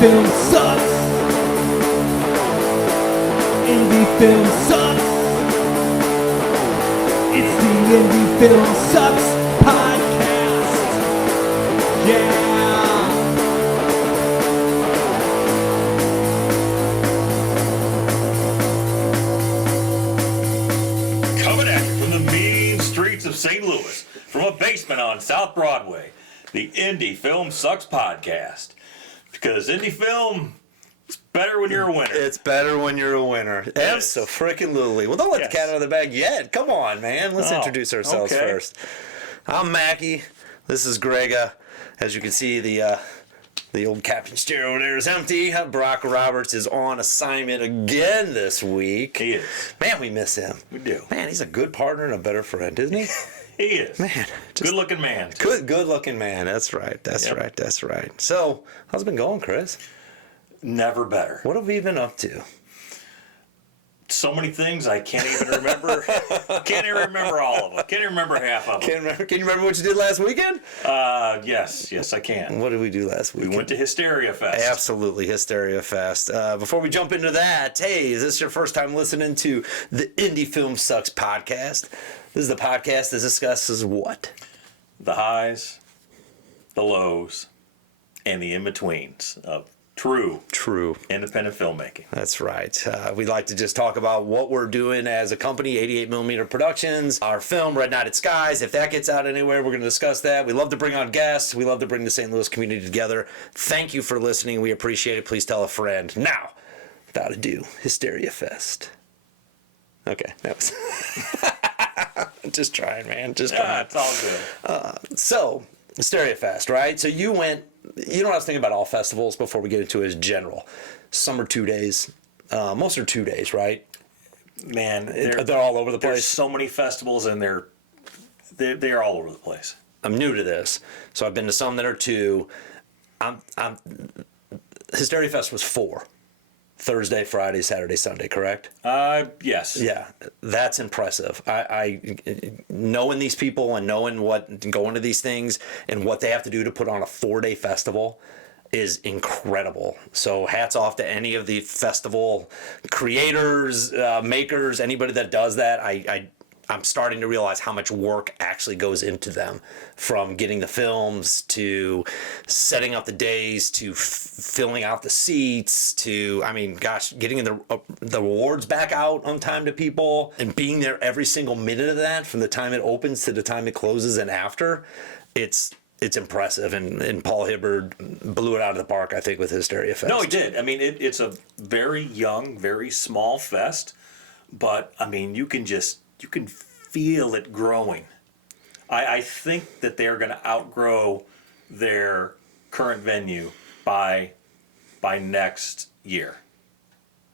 film sucks. Indie film sucks. It's the Indie Film Sucks podcast. Yeah. Coming at you from the mean streets of St. Louis, from a basement on South Broadway, the Indie Film Sucks podcast. Because indie film is better when you're a winner. It's better when you're a winner. Abso-freaking-lutely. Well, don't let the cat out of the bag yet. Come on, man. Let's introduce ourselves first. I'm Mackie. This is Grega. As you can see, the old captain's chair over there is empty. Brock Roberts is on assignment again this week. He is. Man, we miss him. We do. Man, he's a good partner and a better friend, isn't he? He is. Man. Good-looking man. Good-looking man. That's right. That's right. So, how's it been going, Chris? Never better. What have we been up to? So many things I can't even remember. Can't even remember all of them. Can't even remember half of them. Can you remember what you did last weekend? Yes, I can. What did we do last week? We went to Hysteria Fest. Absolutely, Hysteria Fest. Before we jump into that, hey, is this your first time listening to the Indie Film Sucks podcast? This is the podcast that discusses what? The highs, the lows, and the in-betweens of true independent filmmaking. That's right. We'd like to just talk about what we're doing as a company, 88mm Productions, our film, Red Knotted Skies. If that gets out anywhere, we're going to discuss that. We love to bring on guests. We love to bring the St. Louis community together. Thank you for listening. We appreciate it. Please tell a friend. Now, without ado, Hysteria Fest. Okay, that was... Just trying, man. Just trying. It's all good. So, Hysteria Fest, right? So you went, you know what I was thinking about all festivals before we get into it is general. Some are 2 days. Most are 2 days, right? Man, they're all over the place. There's so many festivals and they're all over the place. I'm new to this. So I've been to some that are 2. Hysteria Fest was 4. Thursday, Friday, Saturday, Sunday, correct? Yes. Yeah, that's impressive. I knowing these people and knowing what going to these things and what they have to do to put on a 4-day festival is incredible. So hats off to any of the festival creators, makers, anybody that does that. I'm starting to realize how much work actually goes into them, from getting the films to setting up the days to filling out the seats to, I mean, gosh, getting the awards back out on time to people and being there every single minute of that from the time it opens to the time it closes and after. It's impressive, and Paul Hibbard blew it out of the park, I think, with Hysteria Fest. No, he did. I mean, it's a very young, very small fest, but, I mean, you can feel it growing. I think that they're going to outgrow their current venue by next year.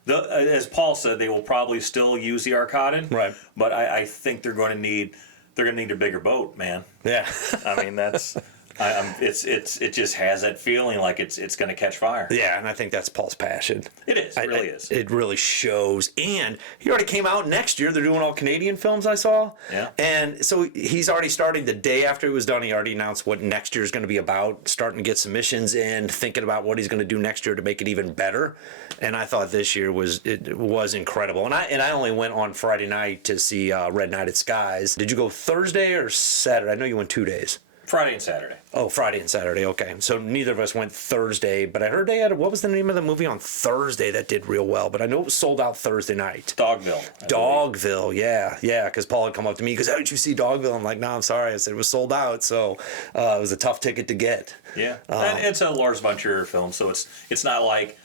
As Paul said, they will probably still use the Arcadin, right? But I think they're going to need a bigger boat, man. Yeah, I mean that's. It just has that feeling like it's going to catch fire. Yeah, and I think that's Paul's passion. It is. It really is. It really shows. And he already came out next year. They're doing all Canadian films, I saw. Yeah. And so he's already starting the day after it was done. He already announced what next year is going to be about, starting to get submissions in, thinking about what he's going to do next year to make it even better. And I thought this year was incredible. And I only went on Friday night to see Red Knotted Skies. Did you go Thursday or Saturday? I know you went 2 days. Friday and Saturday. Oh, Friday and Saturday. Okay. So neither of us went Thursday, but I heard they had, what was the name of the movie on Thursday that did real well? But I know it was sold out Thursday night. Dogville. Yeah. Because Paul had come up to me, he goes, "How did you see Dogville?" I'm like, "No, I'm sorry." I said it was sold out. So it was a tough ticket to get. Yeah. And it's a Lars von Trier film, so it's not like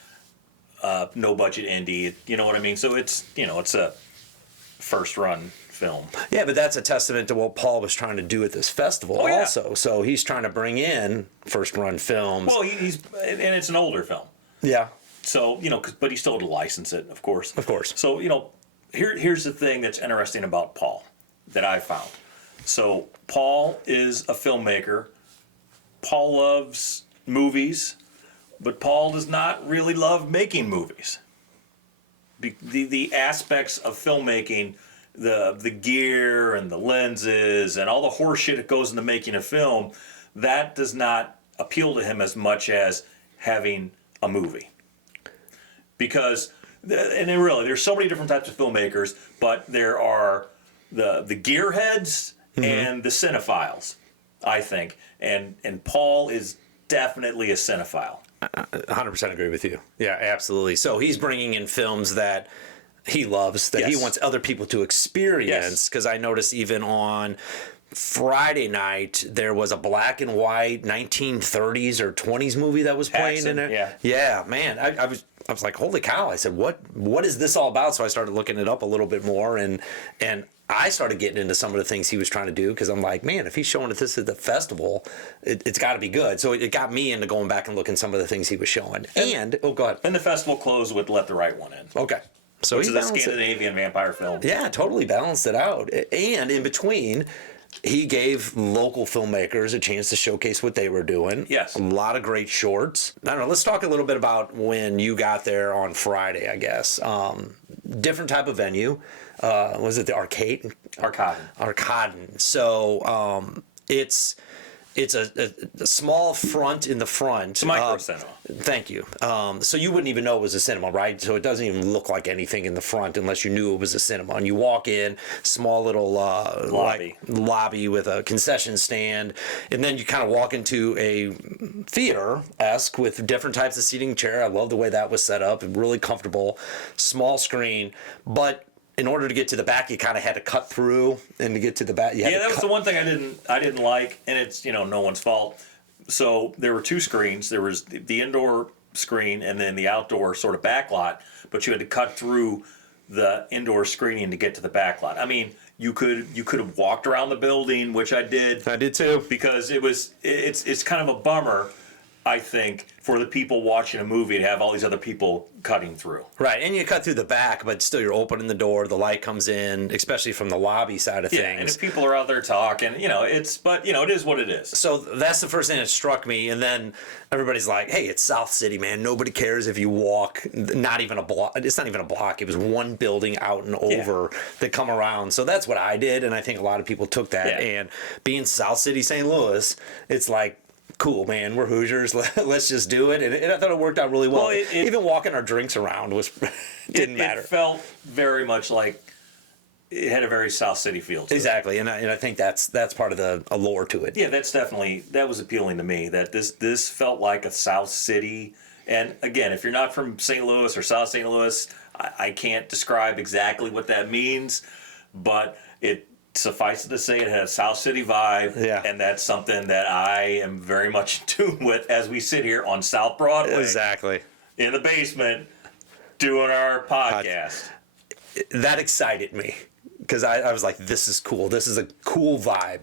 no budget indie. You know what I mean? So it's a first run film. Yeah, but that's a testament to what Paul was trying to do at this festival also. So he's trying to bring in first run films. Well, and it's an older film. Yeah. So, but he still had to license it, of course. Of course. So, here's the thing that's interesting about Paul that I found. So, Paul is a filmmaker. Paul loves movies, but Paul does not really love making movies. The aspects of filmmaking, the gear and the lenses and all the horse shit that goes into making a film, that does not appeal to him as much as having a movie. Because, and then really, there's so many different types of filmmakers, but there are the gearheads and the cinephiles, I think. And Paul is definitely a cinephile. 100% agree with you. Yeah, absolutely. So he's bringing in films that he loves, that he Yes. wants other people to experience. Because I noticed even on Friday night there was a black and white 1930s or 20s movie that was playing in Paxson, there. Yeah, man. I was like, holy cow! I said, what is this all about? So I started looking it up a little bit more, and I started getting into some of the things he was trying to do, because I'm like, man, if he's showing this at the festival, it's got to be good. So it got me into going back and looking at some of the things he was showing. And oh, go ahead. And the festival closed with Let the Right One In. Okay. So Which he is a balanced it. Scandinavian vampire film. Yeah, totally balanced it out. And in between, he gave local filmmakers a chance to showcase what they were doing. Yes. A lot of great shorts. I don't know, let's talk a little bit about when you got there on Friday, I guess. Different type of venue. Was it the arcade? Arcaden. So it's a small front in the front. It's a micro cinema. Thank you. So you wouldn't even know it was a cinema, right? So it doesn't even look like anything in the front unless you knew it was a cinema. And you walk in, small little lobby with a concession stand, and then you kind of walk into a theater-esque with different types of seating chair. I love the way that was set up, really comfortable, small screen, but in order to get to the back, you kind of had to cut through, and to get to the back, you had that was the one thing I didn't like, and it's no one's fault. So there were two screens. There was the indoor screen and then the outdoor sort of back lot, but you had to cut through the indoor screening to get to the back lot. I mean, you could have walked around the building, which I did. I did too. Because it's kind of a bummer, I think, for the people watching a movie to have all these other people cutting through. Right, and you cut through the back, but still you're opening the door, the light comes in, especially from the lobby side of Yeah, things. and if people are out there talking, it is what it is. So that's the first thing that struck me, and then everybody's like, hey, it's South City, man. Nobody cares if you walk, not even a block. It's not even a block. It was one building out and over that come around. So that's what I did, and I think a lot of people took that. Yeah. And being South City, St. Louis, it's like, cool, man, we're Hoosiers. Let's just do it. And I thought it worked out really well. Even walking our drinks around didn't matter. It felt very much like it had a very South City feel to it. Exactly, and I think that's part of the allure to it. Yeah, that was appealing to me, that this felt like a South City. And again, if you're not from St. Louis or South St. Louis, I can't describe exactly what that means, but it suffice it to say it had a South City vibe, and that's something that I am very much in tune with as we sit here on South Broadway. Exactly. In the basement doing our podcast. That excited me, because I was like, this is cool. This is a cool vibe.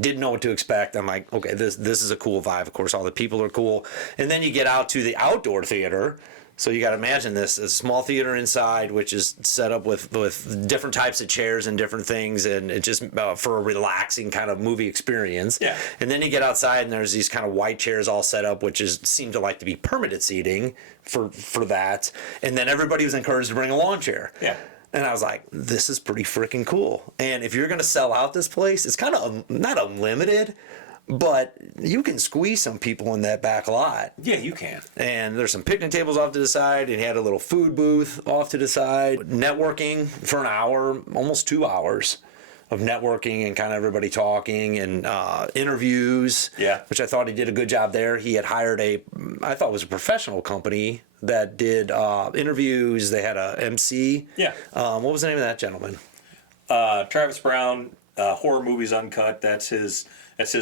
Didn't know what to expect. I'm like, okay, this is a cool vibe. Of course, all the people are cool. And then you get out to the outdoor theater. So you got to imagine this, a small theater inside, which is set up with different types of chairs and different things, and it just for a relaxing kind of movie experience. Yeah. And then you get outside, and there's these kind of white chairs all set up, which seem to like to be permitted seating for that. And then everybody was encouraged to bring a lawn chair. Yeah. And I was like, this is pretty freaking cool. And if you're going to sell out this place, it's kind of not unlimited, but you can squeeze some people in that back lot. Yeah, you can. And there's some picnic tables off to the side, and he had a little food booth off to the side. Networking for an hour, almost 2 hours of networking and kind of everybody talking and interviews, which I thought he did a good job there. He had hired I thought it was a professional company that did interviews. They had a MC. Yeah. What was the name of that gentleman? Travis Brown, Horror Movies Uncut. That's his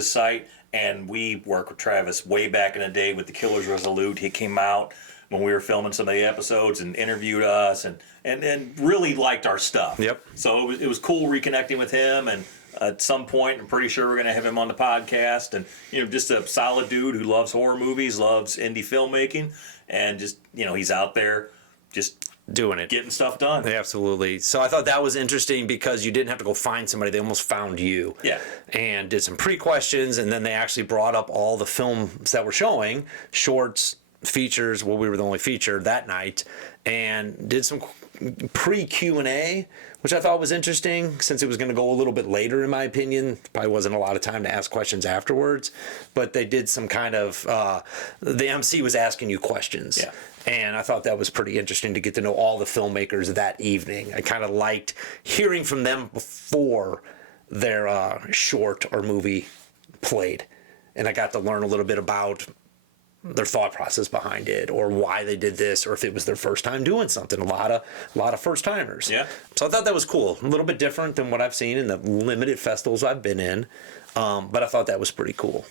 site, and we worked with Travis way back in the day with The Killers Resolute. He came out when we were filming some of the episodes and interviewed us, and really liked our stuff. Yep. So it was cool reconnecting with him, and at some point, I'm pretty sure we're going to have him on the podcast, and just a solid dude who loves horror movies, loves indie filmmaking, and just he's out there just doing it, getting stuff done. Absolutely. So I thought that was interesting, because you didn't have to go find somebody. They almost found you. Yeah. And did some pre-questions, and then they actually brought up all the films that were showing, shorts, features. Well, we were the only feature that night, and did some pre-Q&A, which I thought was interesting since it was going to go a little bit later, in my opinion. Probably wasn't a lot of time to ask questions afterwards, but they did some kind of, the MC was asking you questions. Yeah. And I thought that was pretty interesting to get to know all the filmmakers that evening. I kind of liked hearing from them before their short or movie played. And I got to learn a little bit about their thought process behind it, or why they did this, or if it was their first time doing something. A lot of first timers. Yeah. So I thought that was cool. A little bit different than what I've seen in the limited festivals I've been in, but I thought that was pretty cool.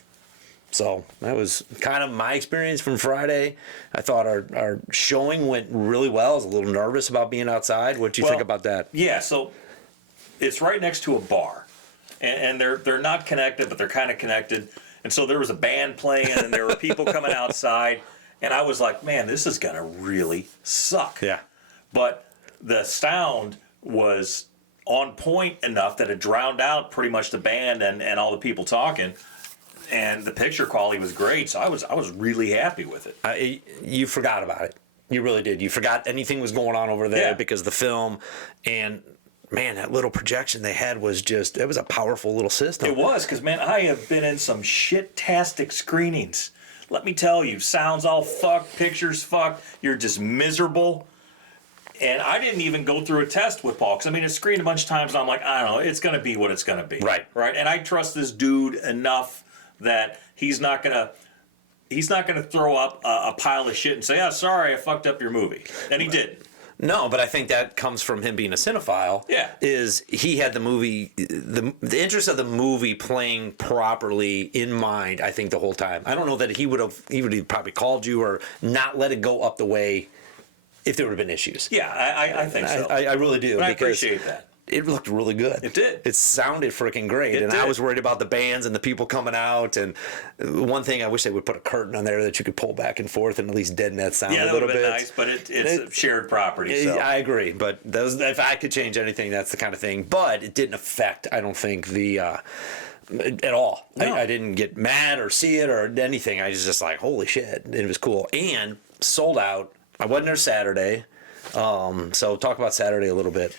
So that was kind of my experience from Friday. I thought our showing went really well. I was a little nervous about being outside. What do you think about that? Yeah, so it's right next to a bar, and they're not connected, but they're kind of connected. And so there was a band playing, and there were people coming outside, and I was like, man, this is gonna really suck. Yeah. But the sound was on point enough that it drowned out pretty much the band and all the people talking. And the picture quality was great, so I was really happy with it. You forgot about it. You really did. You forgot anything was going on over there because the film, and man, that little projection they had was just, it was a powerful little system. It was, because man, I have been in some shit-tastic screenings. Let me tell you, sounds all fucked, pictures fucked, you're just miserable. And I didn't even go through a test with Paul, because I mean, it's screened a bunch of times, and I'm like, I don't know, it's going to be what it's going to be. Right. Right. And I trust this dude enough that he's not gonna throw up a pile of shit and say, "Oh, sorry, I fucked up your movie," and he did. No, but I think that comes from him being a cinephile. Yeah. Is he had the movie, the interest of the movie playing properly in mind, I think, the whole time. I don't know that he would have probably called you or not let it go up the way if there would have been issues. Yeah, I think so. I really do. And I because appreciate that. It looked really good. It did. It sounded freaking great. It I did. was worried about the bands and the people coming out. And one thing, I wish they would put a curtain on there that you could pull back and forth and at least deaden that sound Yeah, a that would little have been bit. nice, but it's a shared property. So. I agree. But if I could change anything, that's the kind of thing. But it didn't affect, I don't think, the at all. No. I didn't get mad or see it or anything. I was just like, holy shit. It was cool. And sold out. I wasn't there Saturday. So talk about Saturday a little bit.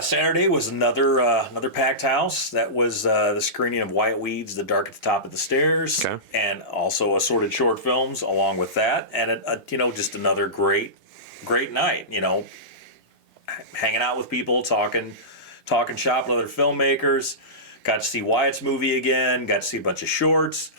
Saturday was another packed house. That was the screening of White Weeds, The Dark at the Top of the Stairs, Okay. and also assorted short films along with that, and just another great night. Hanging out with people, talking shop with other filmmakers. Got to see Wyatt's movie again. Got to see a bunch of shorts.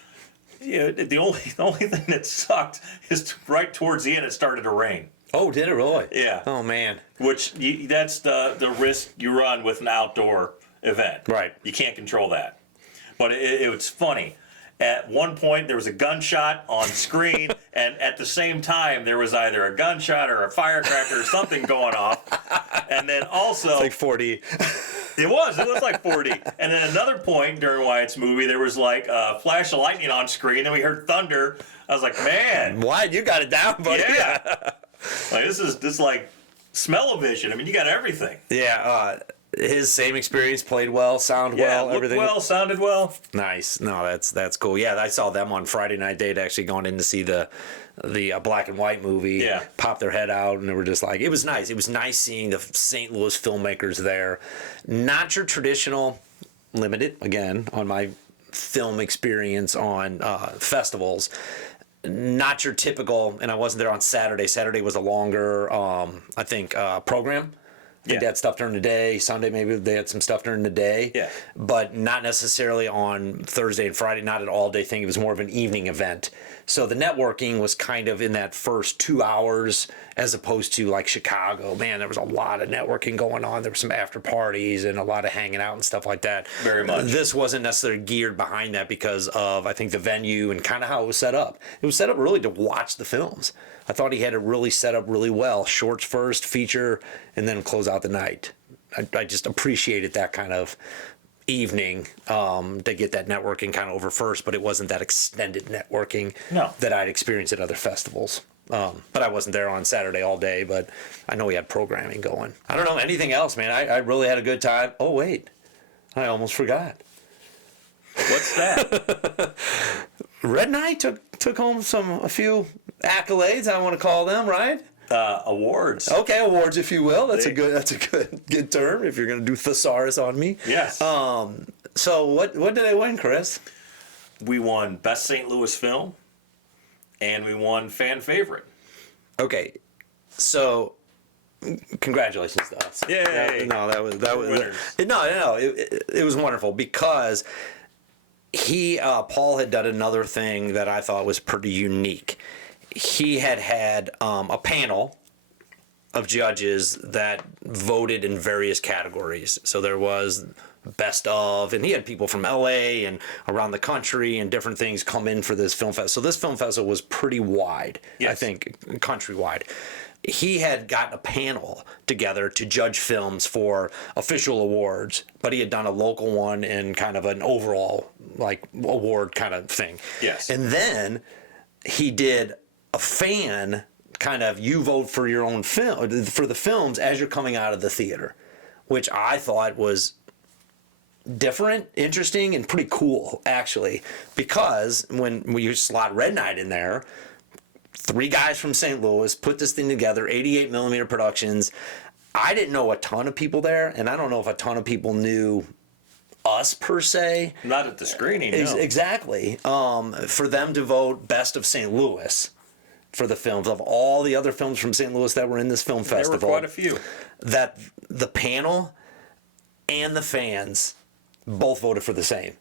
The only thing that sucked is right towards the end it started to rain. Oh, did it really? Yeah. Oh, man. Which that's the risk you run with an outdoor event. Right. You can't control that. But it was funny. At one point, there was a gunshot on screen, and at the same time, there was either a gunshot or a firecracker or something going off. And then also... It's like 4D. It was like 4D. And then another point during Wyatt's movie, there was like a flash of lightning on screen, and we heard thunder. I was like, man. Wyatt, you got it down, buddy. Yeah. Like, this is like smell-o-vision. I mean, you got everything. Yeah, his same experience, played well, sounded well, looked everything. well, sounded well. Nice. No, that's cool. Yeah, I saw them on Friday night. They'd actually gone in to see the black and white movie. Yeah. Popped their head out, and they were just like, it was nice. It was nice seeing the St. Louis filmmakers there. Not your traditional, limited, again, on my film experience on festivals. Not your typical, and I wasn't there on Saturday. Saturday was a longer, I think, program. I think they had stuff during the day. Sunday, maybe they had some stuff during the day. Yeah. But not necessarily on Thursday and Friday, not an all-day thing. It was more of an evening event. So the networking was kind of in that first 2 hours as opposed to like Chicago. Man, there was a lot of networking going on. There were some after parties and a lot of hanging out and stuff like that. Very much. This wasn't necessarily geared behind that because of, I think, the venue and kind of how it was set up. It was set up really to watch the films. I thought he had it really set up really well. Shorts first, feature, and then close out the night. I just appreciated that kind of evening to get that networking kind of over first, but it wasn't that extended networking that I'd experienced at other festivals. But I wasn't there on Saturday all day, but I know we had programming going. I don't know anything else, man. I really had a good time. Oh, wait. I almost forgot. What's that? Red Knight took home a few accolades, I want to call them, right? Awards. Okay, awards, if you will. That's a good term if you're going to do thesaurus on me. Yes. So what did I win, Chris? We won Best St. Louis Film, and we won Fan Favorite. Okay, so congratulations to us. Yay! That was winners. It was wonderful because Paul had done another thing that I thought was pretty unique. He had a panel of judges that voted in various categories. So there was best of, and he had people from LA and around the country and different things come in for this film festival. So this film festival was pretty wide, yes. I think, countrywide. He had gotten a panel together to judge films for official awards, but he had done a local one and kind of an overall like award kind of thing. Yes. And then he did a fan kind of, you vote for your own film, for the films as you're coming out of the theater, which I thought was different, interesting, and pretty cool, actually, because when you slot Red Knight in there, 3 guys from St. Louis put this thing together, 88 millimeter productions. I didn't know a ton of people there, and I don't know if a ton of people knew us per se. Not at the screening, no. Exactly. For them to vote Best of St. Louis for the films, of all the other films from St. Louis that were in this film festival. There were quite a few. That the panel and the fans both voted for the same.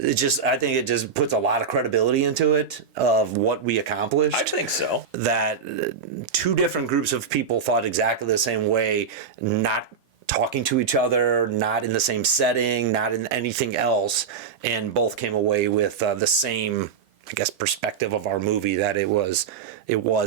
I think it just puts a lot of credibility into it of what we accomplished. I think so. That 2 different groups of people thought exactly the same way, not talking to each other, not in the same setting, not in anything else, and both came away with the same, I guess, perspective of our movie, that it was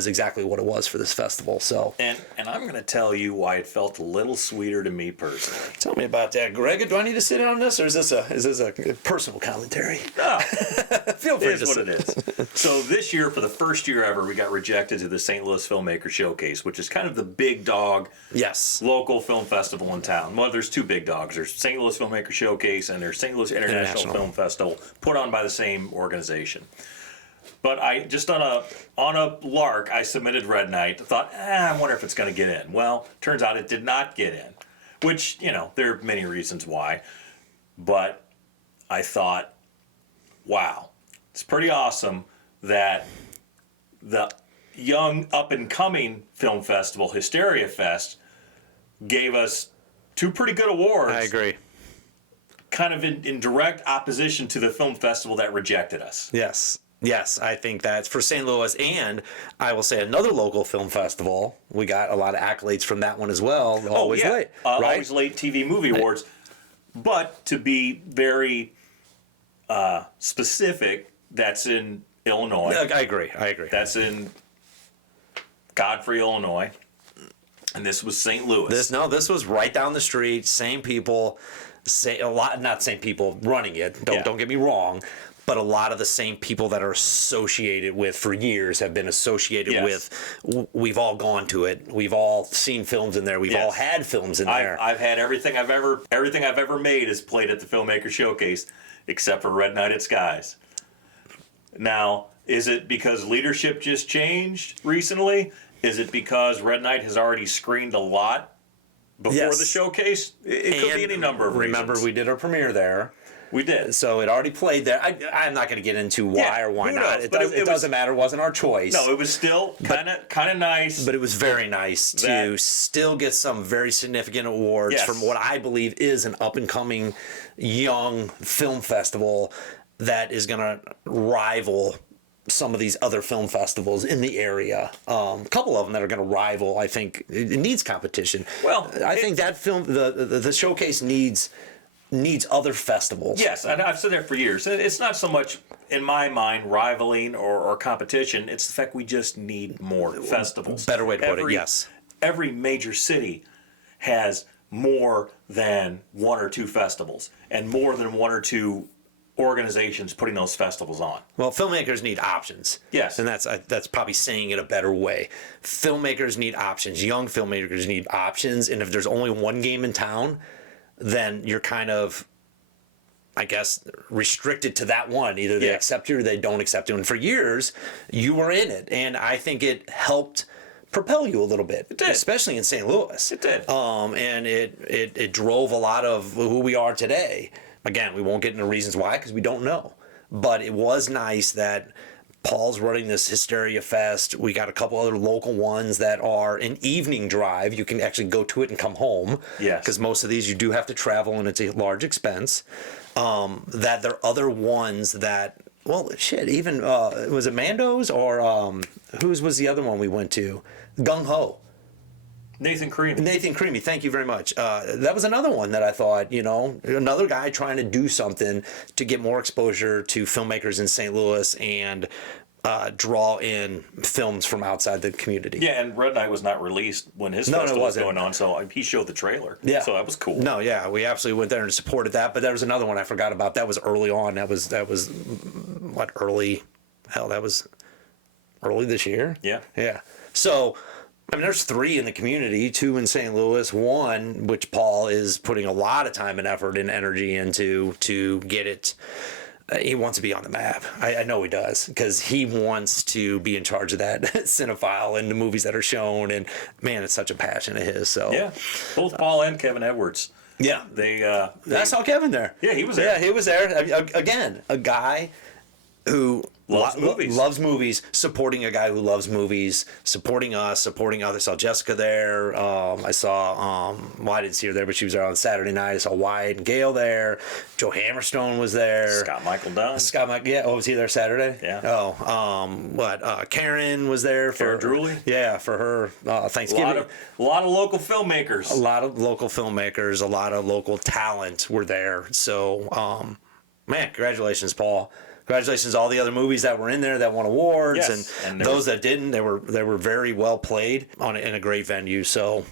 exactly what it was for this festival. So, and I'm going to tell you why it felt a little sweeter to me personally. Tell me about that, Greg. Do I need to sit in on this, or is this a personal commentary? No, feel free. It is what it is. So this year, for the first year ever, we got rejected to the St. Louis Filmmaker Showcase, which is kind of the big dog, yes, local film festival in town. Well, there's 2 big dogs. There's St. Louis Filmmaker Showcase and there's St. Louis International Film Festival, put on by the same organization. But I just on a lark, I submitted Red Knight. Thought, I wonder if it's going to get in. Well, turns out it did not get in, which, there are many reasons why. But I thought, wow, it's pretty awesome that the young up-and-coming film festival, Hysteria Fest, gave us 2 pretty good awards. I agree. Kind of in direct opposition to the film festival that rejected us. Yes, I think that's for St. Louis, and I will say another local film festival. We got a lot of accolades from that one as well. Always Late, right? Always Late TV Movie Awards. But to be very specific, that's in Illinois. I agree. That's in Godfrey, Illinois, and this was St. Louis. This was right down the street. Same people, not same people running it. Don't get me wrong. But a lot of the same people that are associated with for years have been associated with. We've all gone to it. We've all seen films in there. We've all had films in there. I've had everything I've ever made is played at the Filmmaker Showcase, except for Red Knight at Skies. Now, is it because leadership just changed recently? Is it because Red Knight has already screened a lot before the showcase? It could be any number of reasons. Remember, we did our premiere there. We did. So it already played there. I'm not going to get into why or why not. It doesn't matter. It wasn't our choice. No, it was still kind of nice. But it was very nice to still get some very significant awards from what I believe is an up-and-coming young film festival that is going to rival some of these other film festivals in the area. A couple of them that are going to rival. I think it needs competition. Well, I think that film, the showcase needs other festivals. Yes, and I've said that for years. It's not so much, in my mind, rivaling or competition. It's the fact we just need more festivals. Better way to put it, yes. Every major city has more than 1 or 2 festivals and more than 1 or 2 organizations putting those festivals on. Well, filmmakers need options. Yes. And that's probably saying it a better way. Filmmakers need options. Young filmmakers need options. And if there's only one game in town, then you're kind of, I guess, restricted to that one. Either they accept you or they don't accept you. And for years, you were in it. And I think it helped propel you a little bit. It did. Especially in St. Louis. It did. And it drove a lot of who we are today. Again, we won't get into reasons why because we don't know. But it was nice that Paul's running this Hysteria Fest. We got a couple other local ones that are an evening drive. You can actually go to it and come home. Yes. Because most of these you do have to travel and it's a large expense. That there are other ones that, well, shit, even, was it Mando's or whose was the other one we went to? Gung Ho. Nathan Creamy, thank you very much. That was another one that I thought, another guy trying to do something to get more exposure to filmmakers in St. Louis and draw in films from outside the community. Yeah, and Red Knight was not released when his festival was going on, so he showed the trailer. Yeah. So that was cool. No, yeah, we absolutely went there and supported that. But there was another one I forgot about. That was early on. That was what, early? Hell, that was early this year? Yeah. Yeah. So, I mean, there's 3 in the community, 2 in St. Louis, 1 which Paul is putting a lot of time and effort and energy into to get it. He wants to be on the map. I know he does because he wants to be in charge of that cinephile and the movies that are shown. And man, it's such a passion of his. So yeah, both Paul and Kevin Edwards. Yeah, I saw Kevin there. Yeah, he was there. Yeah, he was there. Again, a guy who loves movies, supporting a guy who loves movies, supporting us, supporting others. I saw Jessica there. I saw, well, I didn't see her there, but she was there on Saturday night. I saw Wyatt and Gail there. Joe Hammerstone was there. Scott Michael Dunn. Yeah. Oh, was he there Saturday? Yeah. Oh, Karen was there for Karen Drewley? Yeah, for her Thanksgiving. A lot of local filmmakers. A lot of local filmmakers, a lot of local talent were there. So, man, congratulations, Paul. Congratulations to all the other movies that were in there that won awards, yes, and those that didn't, they were very well played in a great venue. So,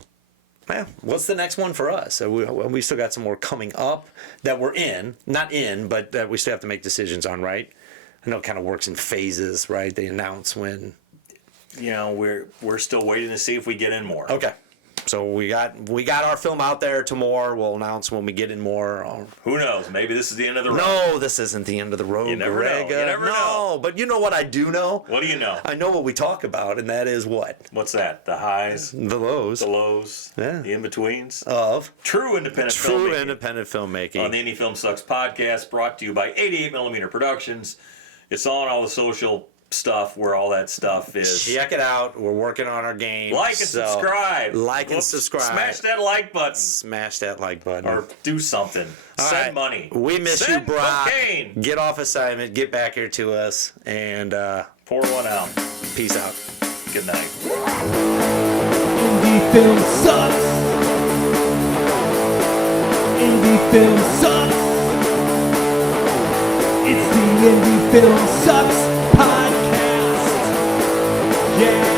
man, what's the next one for us? So we still got some more coming up that we're not in, but that we still have to make decisions on, right? I know it kind of works in phases, right? They announce when. We're still waiting to see if we get in more. Okay. So we got our film out there tomorrow. We'll announce when we get in more. Who knows? Maybe this is the end of the road. No, this isn't the end of the road, You never Grega. know. You never know. But you know what I do know? What do you know? I know what we talk about, and that is what? What's that? The highs, The lows. the lows, Yeah. the in-betweens. Of True independent filmmaking. On the Indie Film Sucks podcast, brought to you by 88mm Productions. It's on all the social stuff where all that stuff is. Check it out. We're working on our game. Like and subscribe. Smash that like button. Smash that like button. Or do something. Send money. We miss Send you, Brock. cocaine. Get off assignment. Get back here to us. And Pour one out. peace out. Good night. Indie film sucks. Indie film sucks. It's the Indie Film Sucks podcast. Yeah.